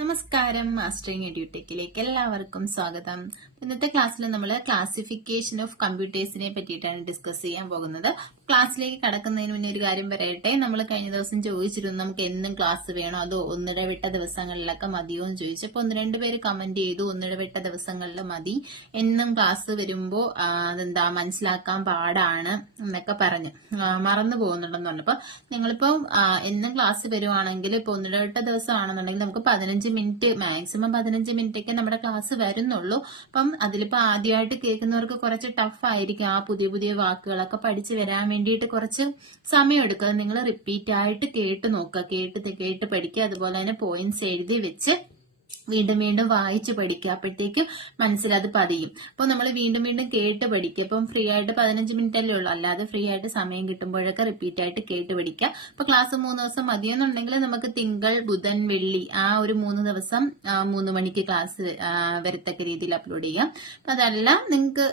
നമസ്കാരം, മാസ്റ്ററിംഗ് എഡ്യൂടെക്കിലേക്ക് എല്ലാവർക്കും സ്വാഗതം. ഇന്നത്തെ ക്ലാസ്സിൽ നമ്മൾ ക്ലാസിഫിക്കേഷൻ ഓഫ് കമ്പ്യൂട്ടേഴ്സിനെ പറ്റിയിട്ടാണ് ഡിസ്കസ് ചെയ്യാൻ പോകുന്നത്. ക്ലാസ്സിലേക്ക് കടക്കുന്നതിന് മുന്നേ ഒരു കാര്യം പറയട്ടെ. നമ്മൾ കഴിഞ്ഞ ദിവസം ചോദിച്ചിരുന്നു നമുക്ക് എന്നും ക്ലാസ് വേണോ അതോ ഒന്നിടവിട്ട ദിവസങ്ങളിലൊക്കെ മതിയോ എന്ന് ചോദിച്ചപ്പോൾ 1-2 പേര് കമന്റ് ചെയ്തു ഒന്നിടവിട്ട ദിവസങ്ങളിൽ മതി, എന്നും ക്ലാസ് വരുമ്പോ അതെന്താ മനസ്സിലാക്കാൻ പാടാണ് എന്നൊക്കെ പറഞ്ഞു മറന്നു പോകുന്നുണ്ടെന്ന് പറഞ്ഞപ്പോ നിങ്ങളിപ്പോ എന്നും ക്ലാസ് വരുവാണെങ്കിൽ ഇപ്പൊ ഒന്നിടവിട്ട ദിവസമാണെന്നുണ്ടെങ്കിൽ നമുക്ക് 15 മിനിറ്റ് മാക്സിമം 15 മിനിറ്റ് ഒക്കെ നമ്മുടെ ക്ലാസ് വരുന്നുള്ളൂ. അപ്പം അതിലിപ്പോ ആദ്യമായിട്ട് കേൾക്കുന്നവർക്ക് കുറച്ച് ടഫ് ആയിരിക്കും. ആ പുതിയ വാക്കുകളൊക്കെ പഠിച്ചു വരാൻ വേണ്ടിയിട്ട് കുറച്ച് സമയം എടുക്കുക. നിങ്ങൾ റിപ്പീറ്റ് ആയിട്ട് കേട്ട് നോക്കുക, കേട്ട് പഠിക്കുക. അതുപോലെ തന്നെ പോയിന്റ്സ് എഴുതി വെച്ച് വീണ്ടും വായിച്ച് പഠിക്കുക. അപ്പോഴത്തേക്ക് മനസ്സിലത് പതിയും. അപ്പൊ നമ്മൾ വീണ്ടും കേട്ട് പഠിക്കുക. ഇപ്പം ഫ്രീ ആയിട്ട് 15 മിനിറ്റ് അല്ലേ ഉള്ളൂ, അല്ലാതെ ഫ്രീ ആയിട്ട് സമയം കിട്ടുമ്പോഴൊക്കെ റിപ്പീറ്റ് ആയിട്ട് കേട്ട് പഠിക്കുക. അപ്പൊ ക്ലാസ് 3 ദിവസം മതിയെന്നുണ്ടെങ്കിൽ നമുക്ക് തിങ്കൾ, ബുധൻ, വെള്ളി ആ ഒരു 3 ദിവസം 3 മണിക്ക് ക്ലാസ് വരത്തക്ക രീതിയിൽ അപ്ലോഡ് ചെയ്യാം. അപ്പൊ അതല്ല നിങ്ങൾക്ക്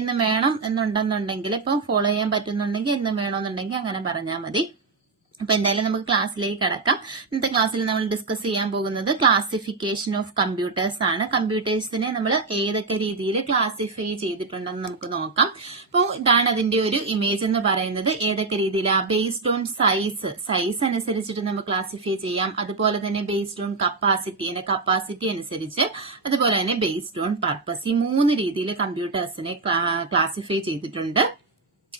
എന്നും വേണം എന്നുണ്ടെന്നുണ്ടെങ്കിൽ ഇപ്പൊ ഫോളോ ചെയ്യാൻ പറ്റുന്നുണ്ടെങ്കിൽ എന്നും വേണമെന്നുണ്ടെങ്കിൽ അങ്ങനെ പറഞ്ഞാൽ മതി. അപ്പൊ എന്തായാലും നമുക്ക് ക്ലാസ്സിലേക്ക് കടക്കാം. ഇന്നത്തെ ക്ലാസ്സിൽ നമ്മൾ ഡിസ്കസ് ചെയ്യാൻ പോകുന്നത് ക്ലാസിഫിക്കേഷൻ ഓഫ് കമ്പ്യൂട്ടേഴ്സ് ആണ്. കമ്പ്യൂട്ടേഴ്സിനെ നമ്മൾ ഏതൊക്കെ രീതിയിൽ ക്ലാസിഫൈ ചെയ്തിട്ടുണ്ടെന്ന് നമുക്ക് നോക്കാം. അപ്പോൾ ഇതാണ് അതിന്റെ ഒരു ഇമേജ് എന്ന് പറയുന്നത്. ഏതൊക്കെ രീതിയിലാണ്? ബേസ്ഡ് ഓൺ സൈസ് അനുസരിച്ചിട്ട് നമുക്ക് ക്ലാസിഫൈ ചെയ്യാം. അതുപോലെ തന്നെ ബേസ്ഡ് ഓൺ കപ്പാസിറ്റി അനുസരിച്ച്, അതുപോലെ തന്നെ ബേസ്ഡ് ഓൺ പർപ്പസ്. ഈ 3 രീതിയിൽ കമ്പ്യൂട്ടേഴ്സിനെ ക്ലാസിഫൈ ചെയ്തിട്ടുണ്ട്.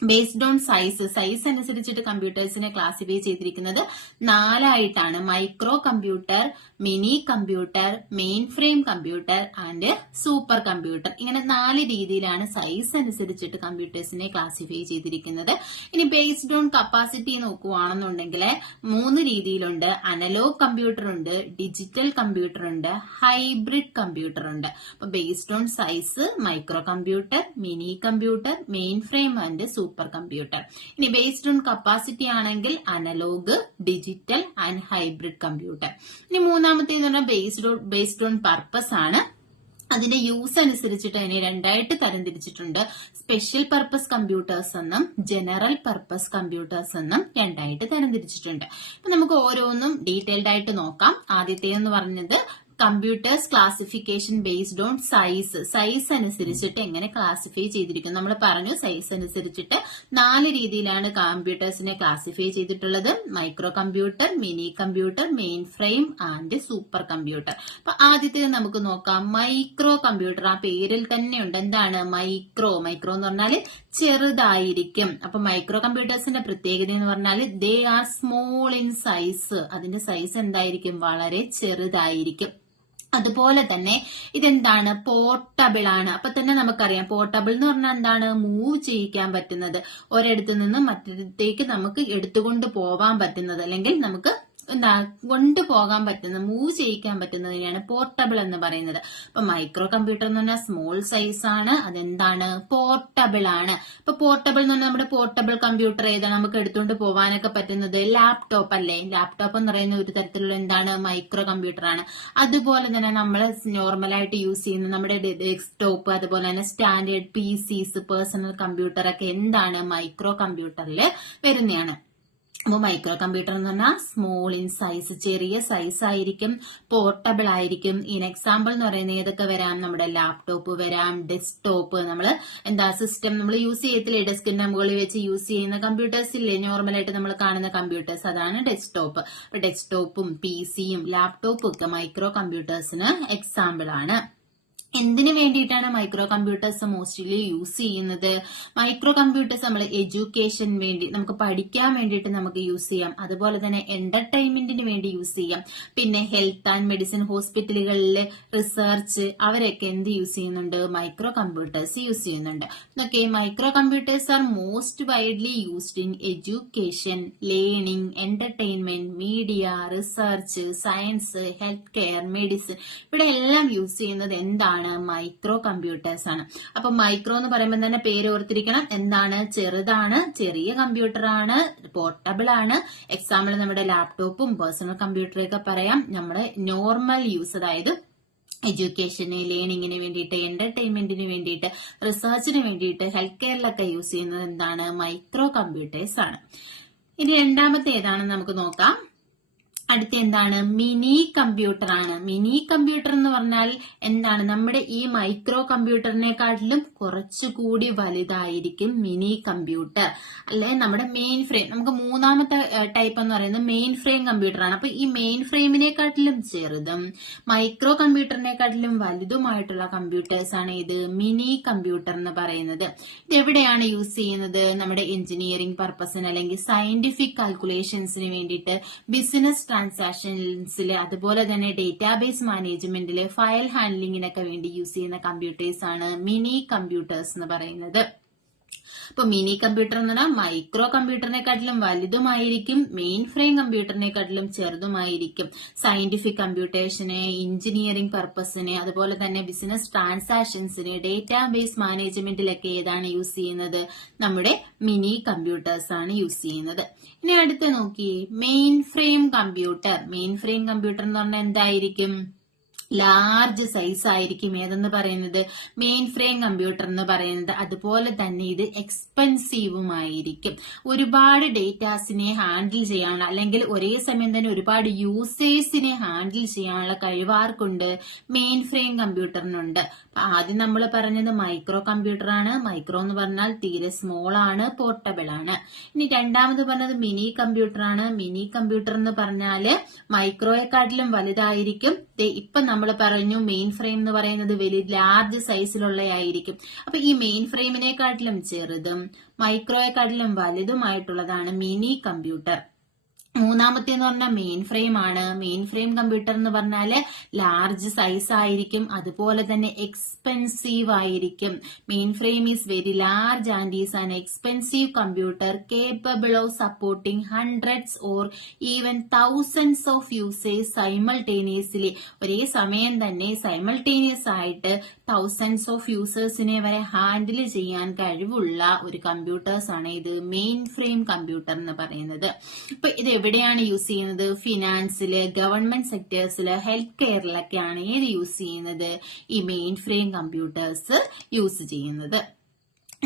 ബേസ്ഡ് ഓൺ സൈസ് അനുസരിച്ചിട്ട് കമ്പ്യൂട്ടേഴ്സിനെ ക്ലാസിഫൈ ചെയ്തിരിക്കുന്നത് 4 ആയിട്ടാണ്. Micro computer, mini computer, mainframe computer and super computer. ഇങ്ങനെ 4 രീതിയിലാണ് സൈസ് അനുസരിച്ചിട്ട് കമ്പ്യൂട്ടേഴ്സിനെ ക്ലാസിഫൈ ചെയ്തിരിക്കുന്നത്. ഇനി ബേസ്ഡ് ഓൺ കപ്പാസിറ്റി നോക്കുവാണെന്നുണ്ടെങ്കിൽ 3 രീതിയിലുണ്ട്. അനലോഗ് കമ്പ്യൂട്ടർ ഉണ്ട്, ഡിജിറ്റൽ കമ്പ്യൂട്ടർ ഉണ്ട്, ഹൈബ്രിഡ് കമ്പ്യൂട്ടർ ഉണ്ട്. അപ്പൊ based on size micro computer, mini computer, mainframe and super computer. ഇനി ബേസ്ഡ് ഓൺ കപ്പാസിറ്റി ആണെങ്കിൽ analog, digital and hybrid computer. ഇനി മൂന്നാമത്തേന്ന് പറഞ്ഞാൽ ബേസ്ഡ് ഓൺ പർപ്പസ് ആണ്. അതിന്റെ യൂസ് അനുസരിച്ചിട്ട് അതിനെ 2ആയിട്ട് തരംതിരിച്ചിട്ടുണ്ട്. സ്പെഷ്യൽ പർപ്പസ് കമ്പ്യൂട്ടേഴ്സ് എന്നും ജനറൽ പർപ്പസ് കമ്പ്യൂട്ടേഴ്സ് എന്നും 2ആയിട്ട് തരംതിരിച്ചിട്ടുണ്ട്. അപ്പൊ നമുക്ക് ഓരോന്നും ഡീറ്റെയിൽഡ് ആയിട്ട് നോക്കാം. ആദ്യത്തേന്ന് പറഞ്ഞത് computers classification based on size അനുസരിച്ചിട്ട് എങ്ങനെ ക്ലാസിഫൈ ചെയ്തിരിക്കും. നമ്മൾ പറഞ്ഞു സൈസ് അനുസരിച്ചിട്ട് 4 രീതിയിലാണ് കമ്പ്യൂട്ടേഴ്സിനെ ക്ലാസിഫൈ ചെയ്തിട്ടുള്ളത്. Micro computer, mini computer, mainframe and super computer. അപ്പൊ ആദ്യത്തേത് നമുക്ക് നോക്കാം. Micro computer. ആ പേരിൽ തന്നെ ഉണ്ട്. എന്താണ് മൈക്രോ എന്ന് പറഞ്ഞാൽ ചെറുതായിരിക്കും. അപ്പൊ മൈക്രോ കമ്പ്യൂട്ടേഴ്സിന്റെ പ്രത്യേകത എന്ന് പറഞ്ഞാൽ they are small in size. അതിന്റെ സൈസ് എന്തായിരിക്കും? വളരെ ചെറുതായിരിക്കും. അതുപോലെ തന്നെ ഇതെന്താണ്? പോർട്ടബിൾ ആണ്. അപ്പൊ തന്നെ നമുക്കറിയാം പോർട്ടബിൾ എന്ന് പറഞ്ഞാൽ എന്താണ്? മൂവ് ചെയ്യിക്കാൻ പറ്റുന്നത്, ഒരിടത്തു നിന്നും മറ്റൊരിടത്തേക്ക് നമുക്ക് എടുത്തുകൊണ്ട് പോവാൻ പറ്റുന്നത്, അല്ലെങ്കിൽ നമുക്ക് കൊണ്ടുപോകാൻ പറ്റുന്ന, മൂവ് ചെയ്യിക്കാൻ പറ്റുന്നതിനെയാണ് പോർട്ടബിൾ എന്ന് പറയുന്നത്. അപ്പൊ മൈക്രോ കമ്പ്യൂട്ടർ എന്ന് പറഞ്ഞാൽ സ്മോൾ സൈസ് ആണ്. അതെന്താണ്? പോർട്ടബിൾ ആണ്. അപ്പൊ പോർട്ടബിൾ എന്ന് പറഞ്ഞാൽ നമ്മുടെ പോർട്ടബിൾ കമ്പ്യൂട്ടർ ഏതാണ്? നമുക്ക് എടുത്തുകൊണ്ട് പോകാനൊക്കെ പറ്റുന്നത് ലാപ്ടോപ്പ് അല്ലേ? ലാപ്ടോപ്പ് എന്ന് പറയുന്ന ഒരു തരത്തിലുള്ള എന്താണ്? മൈക്രോ കമ്പ്യൂട്ടർ ആണ്. അതുപോലെ തന്നെ നമ്മൾ നോർമലായിട്ട് യൂസ് ചെയ്യുന്ന നമ്മുടെ ഡെസ്ക്ടോപ്പ്, അതുപോലെ തന്നെ സ്റ്റാൻഡേർഡ് PCs, പേഴ്സണൽ കമ്പ്യൂട്ടർ ഒക്കെ എന്താണ്? മൈക്രോ കമ്പ്യൂട്ടറിൽ വരുന്നതാണ്. അപ്പോൾ മൈക്രോ കമ്പ്യൂട്ടർ എന്ന് പറഞ്ഞാൽ സ്മോൾ ഇൻ സൈസ്, ചെറിയ സൈസ് ആയിരിക്കും, പോർട്ടബിൾ ആയിരിക്കും. ഇൻ എക്സാമ്പിൾ എന്ന് പറയുന്നത് ഏതൊക്കെ വരാം? നമ്മുടെ ലാപ്ടോപ്പ് വരാം, ഡെസ്ക്ടോപ്പ്, നമ്മൾ സിസ്റ്റം നമ്മൾ യൂസ് ചെയ്യത്തില്ലേ, ഡെസ്കിന്റെ മുകളിൽ വെച്ച് യൂസ് ചെയ്യുന്ന കമ്പ്യൂട്ടേഴ്സ് ഇല്ലേ, നോർമലായിട്ട് നമ്മൾ കാണുന്ന കമ്പ്യൂട്ടേഴ്സ്, അതാണ് ഡെസ്ക്ടോപ്പ്. അപ്പൊ ഡെസ്ക്ടോപ്പും PCയും ലാപ്ടോപ്പും ഒക്കെ മൈക്രോ കമ്പ്യൂട്ടേഴ്സിന് എക്സാമ്പിൾ ആണ്. എന്തിനു വേണ്ടിയിട്ടാണ് മൈക്രോ കമ്പ്യൂട്ടേഴ്സ് മോസ്റ്റ്ലി യൂസ് ചെയ്യുന്നത്? മൈക്രോ കമ്പ്യൂട്ടേഴ്സ് നമ്മൾ എഡ്യൂക്കേഷൻ വേണ്ടി, നമുക്ക് പഠിക്കാൻ വേണ്ടിയിട്ട് നമുക്ക് യൂസ് ചെയ്യാം. അതുപോലെ തന്നെ എന്റർടൈൻമെന്റിന് വേണ്ടി യൂസ് ചെയ്യാം. പിന്നെ ഹെൽത്ത് ആൻഡ് മെഡിസിൻ ഹോസ്പിറ്റലുകളിലെ റിസർച്ച്, അവരൊക്കെ എന്ത് യൂസ് ചെയ്യുന്നുണ്ട്? മൈക്രോ കമ്പ്യൂട്ടേഴ്സ് യൂസ് ചെയ്യുന്നുണ്ട്. Okay, micro computers are most widely used in education, learning, entertainment, media, research, science, health care, medicine, ഇവിടെ എല്ലാം യൂസ് ചെയ്യുന്നത് എന്താണ്? മൈക്രോ കമ്പ്യൂട്ടേഴ്സ് ആണ്. അപ്പൊ മൈക്രോ എന്ന് പറയുമ്പോൾ തന്നെ പേര് ഓർത്തിരിക്കണം. എന്താണ്? ചെറുതാണ്, ചെറിയ കമ്പ്യൂട്ടർ ആണ്, പോർട്ടബിൾ ആണ്. എക്സാമ്പിൾ നമ്മുടെ ലാപ്ടോപ്പും പേഴ്സണൽ കമ്പ്യൂട്ടറൊക്കെ പറയാം. നമ്മുടെ നോർമൽ യൂസ്, അതായത് എഡ്യൂക്കേഷന്, ലേണിങ്ങിന് വേണ്ടിയിട്ട്, എന്റർടൈൻമെന്റിന് വേണ്ടിയിട്ട്, റിസർച്ചിന് വേണ്ടിയിട്ട്, ഹെൽത്ത് കെയറിലൊക്കെ യൂസ് ചെയ്യുന്നത് എന്താണ്? മൈക്രോ കമ്പ്യൂട്ടേഴ്സ് ആണ്. ഇനി രണ്ടാമത്തെ ഏതാണെന്ന് നമുക്ക് നോക്കാം. അടുത്ത എന്താണ്? മിനി കമ്പ്യൂട്ടർ ആണ്. മിനി കമ്പ്യൂട്ടർ എന്ന് പറഞ്ഞാൽ എന്താണ്? നമ്മുടെ ഈ മൈക്രോ കമ്പ്യൂട്ടറിനെക്കാട്ടിലും കുറച്ചുകൂടി വലുതായിരിക്കും മിനി കമ്പ്യൂട്ടർ. അല്ലെ നമ്മുടെ മെയിൻ ഫ്രെയിം. നമുക്ക് മൂന്നാമത്തെ ടൈപ്പ് എന്ന് പറയുന്നത് മെയിൻ ഫ്രെയിം കമ്പ്യൂട്ടർ ആണ്. അപ്പൊ ഈ മെയിൻ ഫ്രെയിമിനെക്കാട്ടിലും ചെറുതും മൈക്രോ കമ്പ്യൂട്ടറിനെക്കാട്ടിലും വലുതുമായിട്ടുള്ള കമ്പ്യൂട്ടേഴ്സ് ആണ് ഇത് മിനി കമ്പ്യൂട്ടർ എന്ന് പറയുന്നത്. ഇത് എവിടെയാണ് യൂസ് ചെയ്യുന്നത്? നമ്മുടെ എഞ്ചിനീയറിംഗ് പർപ്പസിന് അല്ലെങ്കിൽ സയന്റിഫിക് കാൽക്കുലേഷൻസിന് വേണ്ടിയിട്ട്, ബിസിനസ് ട്രാൻസാക്ഷൻസിൽ, അതുപോലെ തന്നെ ഡേറ്റാബേസ് മാനേജ്മെന്റില്, ഫയൽ ഹാൻഡ്ലിങ്ങിനൊക്കെ വേണ്ടി യൂസ് ചെയ്യുന്ന കമ്പ്യൂട്ടേഴ്സ് ആണ് മിനി കമ്പ്യൂട്ടേഴ്സ് എന്ന് പറയുന്നത്. അപ്പൊ മിനി കമ്പ്യൂട്ടർ എന്ന് പറഞ്ഞാൽ മൈക്രോ കമ്പ്യൂട്ടറിനെക്കാട്ടിലും വലുതുമായിരിക്കും, മെയിൻ ഫ്രെയിം കമ്പ്യൂട്ടറിനെക്കാട്ടിലും ചെറുതുമായിരിക്കും. സയന്റിഫിക് കമ്പ്യൂട്ടേഷന്, എഞ്ചിനീയറിംഗ് പർപ്പസിന്, അതുപോലെ തന്നെ ബിസിനസ് ട്രാൻസാക്ഷൻസിന്, ഡേറ്റാബേസ് മാനേജ്മെന്റിലൊക്കെ ഏതാണ് യൂസ് ചെയ്യുന്നത്? നമ്മുടെ മിനി കമ്പ്യൂട്ടേഴ്സ് ആണ് യൂസ് ചെയ്യുന്നത്. ഇനി അടുത്ത് നോക്കി, main frame computer. Mainframe computer എന്ന് പറഞ്ഞാൽ എന്തായിരിക്കും? ലാർജ് സൈസ് ആയിരിക്കും. ഏതെന്ന് പറയുന്നത്? മെയിൻ ഫ്രെയിം കമ്പ്യൂട്ടർ എന്ന് പറയുന്നത്. അതുപോലെ തന്നെ ഇത് എക്സ്പെൻസീവുമായിരിക്കും. ഒരുപാട് ഡേറ്റാസിനെ ഹാൻഡിൽ ചെയ്യാനുള്ള, അല്ലെങ്കിൽ ഒരേ സമയം തന്നെ ഒരുപാട് യൂസേഴ്സിനെ ഹാൻഡിൽ ചെയ്യാനുള്ള കഴിവാർക്കുണ്ട്? Main frame കമ്പ്യൂട്ടറിനുണ്ട്. ആദ്യം നമ്മൾ പറഞ്ഞത് മൈക്രോ കമ്പ്യൂട്ടർ ആണ്. മൈക്രോ എന്ന് പറഞ്ഞാൽ തീരെ സ്മോൾ ആണ്, പോർട്ടബിൾ ആണ്. ഇനി രണ്ടാമത് പറഞ്ഞത് മിനി കമ്പ്യൂട്ടർ ആണ്. മിനി കമ്പ്യൂട്ടർ എന്ന് പറഞ്ഞാല് മൈക്രോയെക്കാട്ടിലും വലുതായിരിക്കും. ഇപ്പൊ നമ്മൾ പറഞ്ഞു മെയിൻ ഫ്രെയിം എന്ന് പറയുന്നത് വലിയ ലാർജ് സൈസിലുള്ളതായിരിക്കും. അപ്പൊ ഈ മെയിൻ ഫ്രെയിമിനെക്കാട്ടിലും ചെറുതും മൈക്രോയെക്കാട്ടിലും വലുതുമായിട്ടുള്ളതാണ് മിനി കമ്പ്യൂട്ടർ. മൂന്നാമത്തെ എന്ന് പറഞ്ഞാൽ മെയിൻ ഫ്രെയിം ആണ്. മെയിൻ ഫ്രെയിം കമ്പ്യൂട്ടർ എന്ന് പറഞ്ഞാല് ലാർജ് സൈസ് ആയിരിക്കും, അതുപോലെ തന്നെ എക്സ്പെൻസീവ് ആയിരിക്കും. Main frame is very large and is an expensive computer capable of supporting hundreds or even thousands of users simultaneously. ഒരേ സമയം തന്നെ സൈമൾട്ടേനിയസ് ആയിട്ട് തൗസൻഡ്സ് ഓഫ് യൂസേഴ്സിനെ വരെ ഹാൻഡിൽ ചെയ്യാൻ കഴിവുള്ള ഒരു കമ്പ്യൂട്ടേഴ്സ് ആണ് ഇത് മെയിൻ ഫ്രെയിം കമ്പ്യൂട്ടർ എന്ന് പറയുന്നത്. ഇപ്പൊ ഇത് എവിടെയാണ് യൂസ് ചെയ്യുന്നത്? ഫിനാൻസില്, ഗവൺമെന്റ് സെക്ടേഴ്സില്, ഹെൽത്ത് കെയറിലൊക്കെയാണ് ഏത് യൂസ് ചെയ്യുന്നത്? ഈ മെയിൻ ഫ്രെയിം കമ്പ്യൂട്ടേഴ്സ് യൂസ് ചെയ്യുന്നത്.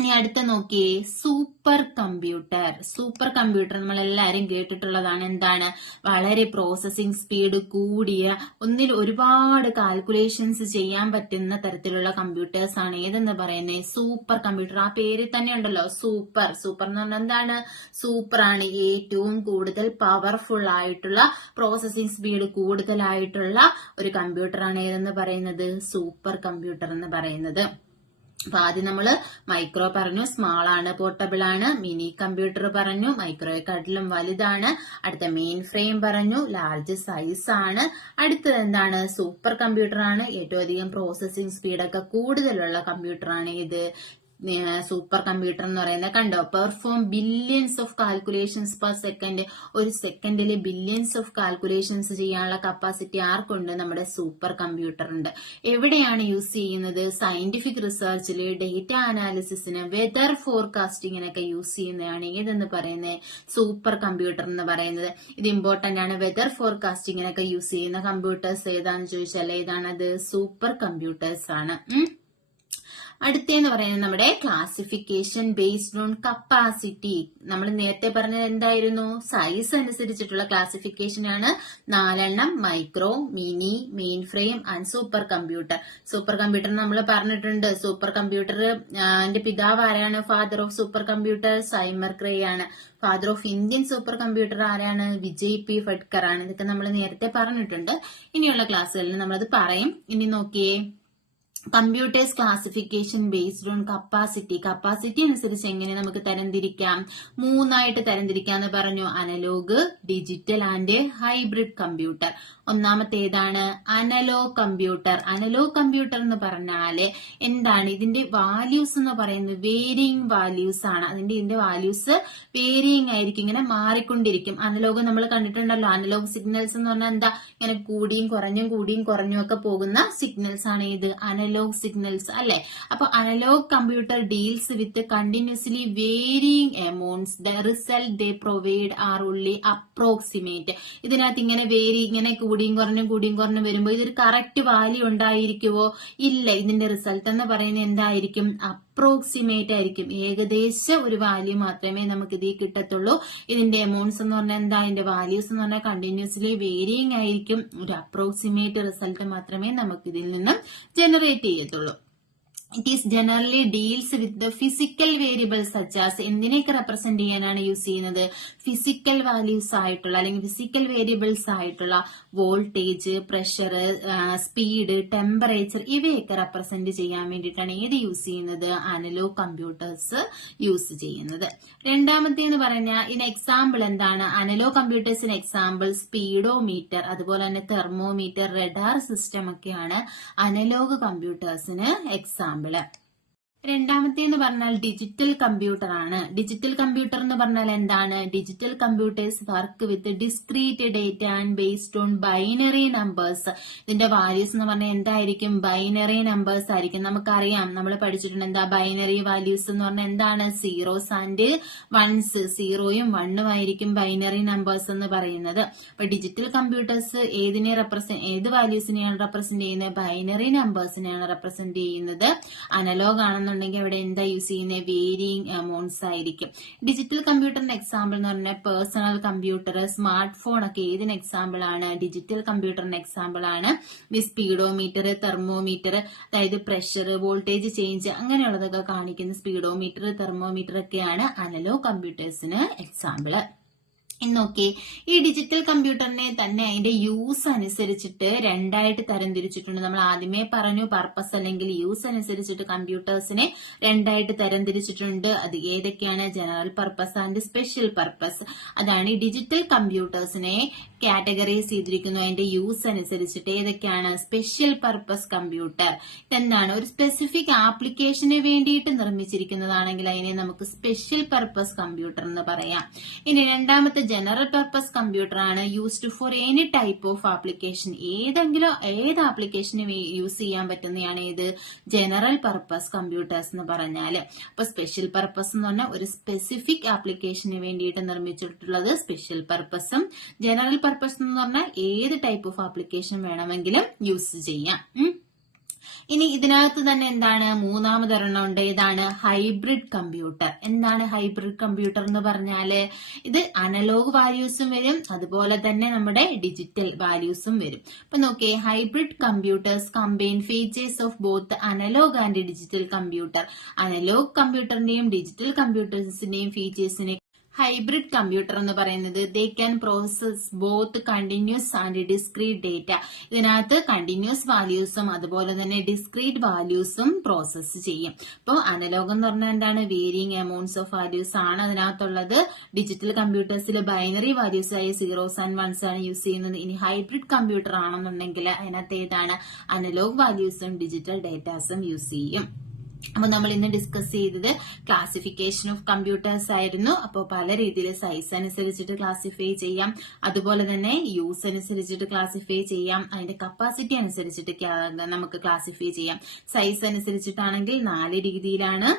ഇനി അടുത്ത നോക്കിയേ, സൂപ്പർ കമ്പ്യൂട്ടർ. സൂപ്പർ കമ്പ്യൂട്ടർ നമ്മൾ എല്ലാവരും കേട്ടിട്ടുള്ളതാണ്. എന്താണ്? വളരെ പ്രോസസിംഗ് സ്പീഡ് കൂടിയ, ഒന്നിൽ ഒരുപാട് കാൽക്കുലേഷൻസ് ചെയ്യാൻ പറ്റുന്ന തരത്തിലുള്ള കമ്പ്യൂട്ടേഴ്സ് ആണ് ഏതെന്ന് പറയുന്നത്? Super computer. ആ പേരിൽ തന്നെ ഉണ്ടല്ലോ സൂപ്പർ. സൂപ്പർ എന്ന് പറഞ്ഞാൽ എന്താണ്? സൂപ്പർ ആണ്. ഏറ്റവും കൂടുതൽ പവർഫുൾ ആയിട്ടുള്ള, പ്രോസസിംഗ് സ്പീഡ് കൂടുതലായിട്ടുള്ള ഒരു കമ്പ്യൂട്ടറാണ് ഏതെന്ന് പറയുന്നത്? സൂപ്പർ കമ്പ്യൂട്ടർ എന്ന് പറയുന്നത്. അപ്പൊ ആദ്യം നമ്മള് മൈക്രോ പറഞ്ഞു, സ്മാൾ ആണ്, പോർട്ടബിൾ ആണ്. മിനി കമ്പ്യൂട്ടർ പറഞ്ഞു, മൈക്രോയെക്കാട്ടിലും വലുതാണ്. അടുത്ത മെയിൻ ഫ്രെയിം പറഞ്ഞു, ലാർജ് സൈസ് ആണ്. അടുത്തത് എന്താണ്? സൂപ്പർ കമ്പ്യൂട്ടർ ആണ്. ഏറ്റവും അധികം പ്രോസസിംഗ് സ്പീഡൊക്കെ കൂടുതലുള്ള കമ്പ്യൂട്ടർ ആണ് ഇത് സൂപ്പർ കമ്പ്യൂട്ടർ എന്ന് പറയുന്നത്. കണ്ടോ? Perform billions of calculations per second. ഒരു സെക്കൻഡില് ബില്യൺസ് ഓഫ് കാൽക്കുലേഷൻസ് ചെയ്യാനുള്ള കപ്പാസിറ്റി ആർക്കുണ്ട്? നമ്മുടെ സൂപ്പർ കമ്പ്യൂട്ടർ ഉണ്ട്. എവിടെയാണ് യൂസ് ചെയ്യുന്നത്? സയന്റിഫിക് റിസർച്ചില്, ഡേറ്റ അനാലിസിസിന്, വെതർ ഫോർകാസ്റ്റിങ്ങിനൊക്കെ യൂസ് ചെയ്യുന്നതാണ് ഏതെന്ന് പറയുന്നത്? സൂപ്പർ കമ്പ്യൂട്ടർ എന്ന് പറയുന്നത്. ഇത് ഇമ്പോർട്ടന്റ് ആണ്. വെതർ ഫോർകാസ്റ്റിങ്ങിനൊക്കെ യൂസ് ചെയ്യുന്ന കമ്പ്യൂട്ടേഴ്സ് ഏതാണെന്ന് ചോദിച്ചാൽ ഏതാണത്? സൂപ്പർ കമ്പ്യൂട്ടേഴ്സ് ആണ്. അടുത്തെന്ന് പറയുന്നത് നമ്മുടെ ക്ലാസിഫിക്കേഷൻ ബേസ്ഡ് ഓൺ കപ്പാസിറ്റി. നമ്മൾ നേരത്തെ പറഞ്ഞത് എന്തായിരുന്നു? സൈസ് അനുസരിച്ചിട്ടുള്ള ക്ലാസിഫിക്കേഷൻ ആണ് 4 micro, mini, main frame and super computer. Super computer നമ്മൾ പറഞ്ഞിട്ടുണ്ട്. സൂപ്പർ കമ്പ്യൂട്ടർ പിതാവ് ആരാണ്? ഫാദർ ഓഫ് സൂപ്പർ കമ്പ്യൂട്ടർ സൈമർ ക്രേ ആണ്. Father of Indian super computer ആരാണ്? വിജയ് പി ഫഡ്കർ ആണ്. ഇതൊക്കെ നമ്മൾ നേരത്തെ പറഞ്ഞിട്ടുണ്ട്. ഇനിയുള്ള ക്ലാസ്സുകളിൽ നമ്മളത് പറയും. ഇനി നോക്കിയേ, computers classification based on capacity. Capacity അനുസരിച്ച് എങ്ങനെ നമുക്ക് തരംതിരിക്കാം? 3 തരംതിരിക്കാന്ന് പറഞ്ഞു. Analog, digital and hybrid computer. ഒന്നാമത്തെ ഏതാണ്? Analogue computer. അനലോഗ് കമ്പ്യൂട്ടർ എന്ന് പറഞ്ഞാല് എന്താണ്? ഇതിന്റെ വാല്യൂസ് എന്ന് പറയുന്നത് വേരിയിങ് വാല്യൂസ് ആണ്. ഇതിന്റെ വാല്യൂസ് വേരിയിങ് ആയിരിക്കും, ഇങ്ങനെ മാറിക്കൊണ്ടിരിക്കും. അനലോഗ് നമ്മൾ കണ്ടിട്ടുണ്ടല്ലോ. അനലോഗ് സിഗ്നൽസ് എന്ന് പറഞ്ഞാൽ എന്താ? ഇങ്ങനെ കൂടിയും കുറഞ്ഞും ഒക്കെ പോകുന്ന സിഗ്നൽസ് ആണ് ഇത് അനലോഗ് സിഗ്നൽസ് അല്ലെ. അപ്പൊ analog computer deals with continuously varying amounts. The result they provide are only approximate. ഇതിനകത്ത് ഇങ്ങനെ ഇങ്ങനെ കൂടിയും കുറഞ്ഞും വരുമ്പോൾ ഇതൊരു കറക്റ്റ് വാല്യൂ ഉണ്ടായിരിക്കുവോ? ഇല്ല. ഇതിന്റെ റിസൾട്ട് എന്ന് പറയുന്നത് എന്തായിരിക്കും? അപ്രോക്സിമേറ്റ് ആയിരിക്കും. ഏകദേശ ഒരു വാല്യൂ മാത്രമേ നമുക്ക് ഇതിൽ കിട്ടത്തുള്ളൂ. ഇതിന്റെ എമൗണ്ട്സ് എന്ന് പറഞ്ഞാൽ എന്താ, ഇതിന്റെ വാല്യൂസ് എന്ന് പറഞ്ഞാൽ കണ്ടിന്യൂസ്ലി വേരിയിങ് ആയിരിക്കും. ഒരു അപ്രോക്സിമേറ്റ് റിസൾട്ട് മാത്രമേ നമുക്ക് ഇതിൽ നിന്നും ജനറേറ്റ് ചെയ്യത്തുള്ളൂ. It is generally deals with the physical variables such as എന്തിനെയൊക്കെ റെപ്രസെന്റ് ചെയ്യാനാണ് യൂസ് ചെയ്യുന്നത്, ഫിസിക്കൽ വാല്യൂസ് ആയിട്ടുള്ള അല്ലെങ്കിൽ ഫിസിക്കൽ വേരിയബിൾസ് ആയിട്ടുള്ള വോൾട്ടേജ്, പ്രഷർ, സ്പീഡ്, ടെമ്പറേച്ചർ ഇവയൊക്കെ റെപ്രസെന്റ് ചെയ്യാൻ വേണ്ടിയിട്ടാണ് ഏത് യൂസ് ചെയ്യുന്നത്, അനലോഗ് കമ്പ്യൂട്ടേഴ്സ് യൂസ് ചെയ്യുന്നത്. രണ്ടാമത്തേന്ന് പറഞ്ഞാൽ ഇതിന് എക്സാമ്പിൾ എന്താണ്, അനലോഗ് കമ്പ്യൂട്ടേഴ്സിന് എക്സാമ്പിൾ സ്പീഡോമീറ്റർ, അതുപോലെ തന്നെ തെർമോമീറ്റർ, റഡാർ സിസ്റ്റം ഒക്കെയാണ് അനലോഗ് കമ്പ്യൂട്ടേഴ്സിന് എക്സാമ്പിൾ. രണ്ടാമത്തേന്ന് പറഞ്ഞാൽ ഡിജിറ്റൽ കമ്പ്യൂട്ടർ ആണ്. ഡിജിറ്റൽ കമ്പ്യൂട്ടർ എന്ന് പറഞ്ഞാൽ എന്താണ്, digital computers work with discrete data and based on binary numbers. ഇതിന്റെ വാല്യൂസ് എന്ന് പറഞ്ഞാൽ എന്തായിരിക്കും, ബൈനറി നമ്പേഴ്സ് ആയിരിക്കും. നമുക്കറിയാം, നമ്മൾ പഠിച്ചിട്ടുണ്ട് എന്താ ബൈനറി വാല്യൂസ് എന്ന് പറഞ്ഞാൽ എന്താണ്, സീറോസ് ആൻഡ് വൺസ്, സീറോയും വണ്ണും ആയിരിക്കും ബൈനറി നമ്പേഴ്സ് എന്ന് പറയുന്നത്. അപ്പൊ ഡിജിറ്റൽ കമ്പ്യൂട്ടേഴ്സ് ഏത് വാല്യൂസിനെയാണ് റെപ്രസെന്റ് ചെയ്യുന്നത്, ബൈനറി നമ്പേഴ്സിനെയാണ് റെപ്രസെന്റ് ചെയ്യുന്നത്. അനലോഗ് ആണെന്ന് ുണ്ടെങ്കിൽ അവിടെ എന്താ യൂസ് ചെയ്യുന്നത്, വേരിയിങ് എമൗണ്ട്സ് ആയിരിക്കും. ഡിജിറ്റൽ കമ്പ്യൂട്ടറിന്റെ എക്സാമ്പിൾ എന്ന് പറഞ്ഞാൽ പേഴ്സണൽ കമ്പ്യൂട്ടർ, സ്മാർട്ട് ഫോൺ ഒക്കെ ഏതിന് എക്സാമ്പിൾ ആണ്, ഡിജിറ്റൽ കമ്പ്യൂട്ടറിന്റെ എക്സാമ്പിൾ ആണ്. സ്പീഡോമീറ്റർ, തെർമോമീറ്റർ, അതായത് പ്രഷർ, വോൾട്ടേജ് ചേഞ്ച് അങ്ങനെയുള്ളതൊക്കെ കാണിക്കുന്ന സ്പീഡോമീറ്റർ, തെർമോമീറ്റർ ഒക്കെയാണ് അനലോഗ് കമ്പ്യൂട്ടേഴ്സിന് എക്സാമ്പിൾ. നോക്കി, ഈ ഡിജിറ്റൽ കമ്പ്യൂട്ടറിനെ തന്നെ അതിന്റെ യൂസ് അനുസരിച്ചിട്ട് രണ്ടായിട്ട് തരംതിരിച്ചിട്ടുണ്ട്. നമ്മൾ ആദ്യമേ പറഞ്ഞു, പർപ്പസ് അല്ലെങ്കിൽ യൂസ് അനുസരിച്ചിട്ട് കമ്പ്യൂട്ടേഴ്സിനെ രണ്ടായിട്ട് തരംതിരിച്ചിട്ടുണ്ട്. അത് ഏതൊക്കെയാണ്, general purpose and special purpose. അതാണ് ഈ ഡിജിറ്റൽ കമ്പ്യൂട്ടേഴ്സിനെ കാറ്റഗറൈസ് ചെയ്തിരിക്കുന്നു അതിന്റെ യൂസ് അനുസരിച്ചിട്ട്. ഏതൊക്കെയാണ്, സ്പെഷ്യൽ പർപ്പസ് കമ്പ്യൂട്ടർ. ഇതെന്താണ്, ഒരു സ്പെസിഫിക് ആപ്ലിക്കേഷന് വേണ്ടിയിട്ട് നിർമ്മിച്ചിരിക്കുന്നതാണെങ്കിൽ അതിനെ നമുക്ക് സ്പെഷ്യൽ പർപ്പസ് കമ്പ്യൂട്ടർ എന്ന് പറയാം. ഇനി രണ്ടാമത്തെ ജനറൽ പർപ്പസ് കമ്പ്യൂട്ടർ ആണ്, used for any type of application. ഏത് ആപ്ലിക്കേഷന് യൂസ് ചെയ്യാൻ പറ്റുന്നതാണ് ഏത്, ജനറൽ പർപ്പസ് കമ്പ്യൂട്ടേഴ്സ് എന്ന് പറഞ്ഞാല്. അപ്പൊ സ്പെഷ്യൽ പർപ്പസ് എന്ന് പറഞ്ഞാൽ ഒരു സ്പെസിഫിക് ആപ്ലിക്കേഷന് വേണ്ടിയിട്ട് നിർമ്മിച്ചിട്ടുള്ളത് സ്പെഷ്യൽ പർപ്പസും, ജനറൽ പർപ്പസ് എന്ന് പറഞ്ഞാൽ ഏത് ടൈപ്പ് ഓഫ് ആപ്ലിക്കേഷൻ വേണമെങ്കിലും യൂസ് ചെയ്യാം. ഇനി ഇതിനകത്ത് തന്നെ എന്താണ്, മൂന്നാമതൊരെണ്ണം ഉണ്ട്. ഇതാണ് ഹൈബ്രിഡ് കമ്പ്യൂട്ടർ. എന്താണ് ഹൈബ്രിഡ് കമ്പ്യൂട്ടർ എന്ന് പറഞ്ഞാല്, ഇത് അനലോഗ് വാല്യൂസും വരും, അതുപോലെ തന്നെ നമ്മുടെ ഡിജിറ്റൽ വാല്യൂസും വരും. അപ്പൊ നോക്കിയേ, hybrid computers combine features of both analog and digital computer. Analog കമ്പ്യൂട്ടറിന്റെയും ഡിജിറ്റൽ കമ്പ്യൂട്ടേഴ്സിന്റെയും ഫീച്ചേഴ്സിനെ ഹൈബ്രിഡ് കമ്പ്യൂട്ടർ എന്ന് പറയുന്നത് they can process both continuous and discrete data. ഇതിനകത്ത് കണ്ടിന്യൂസ് വാല്യൂസും അതുപോലെ തന്നെ ഡിസ്ക്രീറ്റ് വാല്യൂസും പ്രോസസ് ചെയ്യും. അപ്പോൾ അനലോഗ് എന്ന് പറഞ്ഞാൽ എന്താണ്, വേരിയിങ് എമൗണ്ട്സ് ഓഫ് വാല്യൂസ് ആണ് അതിനകത്തുള്ളത്. ഡിജിറ്റൽ കമ്പ്യൂട്ടേഴ്സിൽ ബൈനറി വാല്യൂസ് ആയ സീറോസ് ആൻഡ് വൺസ് ആണ് യൂസ് ചെയ്യുന്നത്. ഇനി ഹൈബ്രിഡ് കമ്പ്യൂട്ടർ ആണെന്നുണ്ടെങ്കിൽ അതിനകത്ത് ഏതാണ്, അനലോഗ് വാല്യൂസും ഡിജിറ്റൽ ഡേറ്റാസും യൂസ് ചെയ്യും. അപ്പൊ നമ്മൾ ഇന്ന് ഡിസ്കസ് ചെയ്തത് ക്ലാസിഫിക്കേഷൻ ഓഫ് കമ്പ്യൂട്ടേഴ്സ് ആയിരുന്നു. അപ്പോൾ പല രീതിയിൽ സൈസ് അനുസരിച്ചിട്ട് ക്ലാസിഫൈ ചെയ്യാം, അതുപോലെ തന്നെ യൂസ് അനുസരിച്ചിട്ട് ക്ലാസിഫൈ ചെയ്യാം, അതിന്റെ കപ്പാസിറ്റി അനുസരിച്ചിട്ട് നമുക്ക് ക്ലാസിഫൈ ചെയ്യാം. സൈസ് അനുസരിച്ചിട്ടാണെങ്കിൽ 4 രീതിയിലാണ്,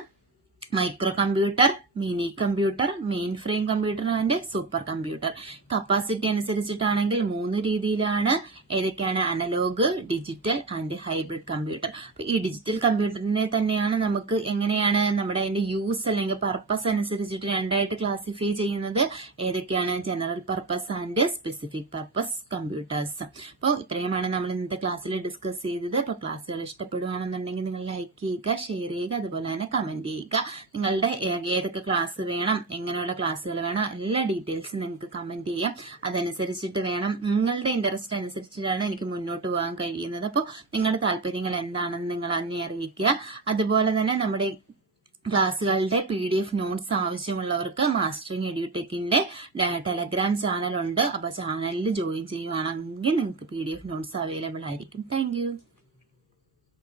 micro computer, mini computer, mainframe computer and super computer. Capacity അനുസരിച്ചിട്ടാണെങ്കിൽ 3 രീതിയിലാണ്. ഏതൊക്കെയാണ്, analog, digital and hybrid computer. അപ്പൊ ഈ ഡിജിറ്റൽ കമ്പ്യൂട്ടറിനെ തന്നെയാണ് നമുക്ക് എങ്ങനെയാണ് നമ്മുടെ അതിന്റെ യൂസ് അല്ലെങ്കിൽ പർപ്പസ് അനുസരിച്ചിട്ട് രണ്ടായിട്ട് ക്ലാസിഫൈ ചെയ്യുന്നത്. ഏതൊക്കെയാണ്, general purpose and specific purpose computers. അപ്പോൾ ഇത്രയുമാണ് നമ്മൾ ഇന്നത്തെ ക്ലാസ്സിൽ ഡിസ്കസ് ചെയ്തത്. അപ്പൊ ക്ലാസ്സുകൾ ഇഷ്ടപ്പെടുകയാണെന്നുണ്ടെങ്കിൽ നിങ്ങൾ ലൈക്ക് ചെയ്യുക, ഷെയർ ചെയ്യുക, അതുപോലെ തന്നെ കമന്റ് ചെയ്യുക. നിങ്ങളുടെ ഏതൊക്കെ ക്ലാസ് വേണം, എങ്ങനെയുള്ള ക്ലാസ്സുകൾ വേണം, എല്ലാ ഡീറ്റെയിൽസും നിങ്ങൾക്ക് കമന്റ് ചെയ്യാം. അതനുസരിച്ചിട്ട് വേണം, നിങ്ങളുടെ ഇൻട്രസ്റ്റ് അനുസരിച്ചിട്ടാണ് എനിക്ക് മുന്നോട്ട് പോകാൻ കഴിയുന്നത്. അപ്പോൾ നിങ്ങളുടെ താല്പര്യങ്ങൾ എന്താണെന്ന് നിങ്ങൾ എന്നെ അറിയിക്കുക. അതുപോലെ തന്നെ നമ്മുടെ ക്ലാസ്സുകളുടെ PDF നോട്ട്സ് ആവശ്യമുള്ളവർക്ക് മാസ്റ്ററിംഗ് എഡ്യൂടെക്കിന്റെ ടെലഗ്രാം ചാനൽ ഉണ്ട്. അപ്പൊ ചാനലിൽ ജോയിൻ ചെയ്യുവാണെങ്കിൽ നിങ്ങൾക്ക് PDF നോട്ട്സ് അവൈലബിൾ ആയിരിക്കും. താങ്ക്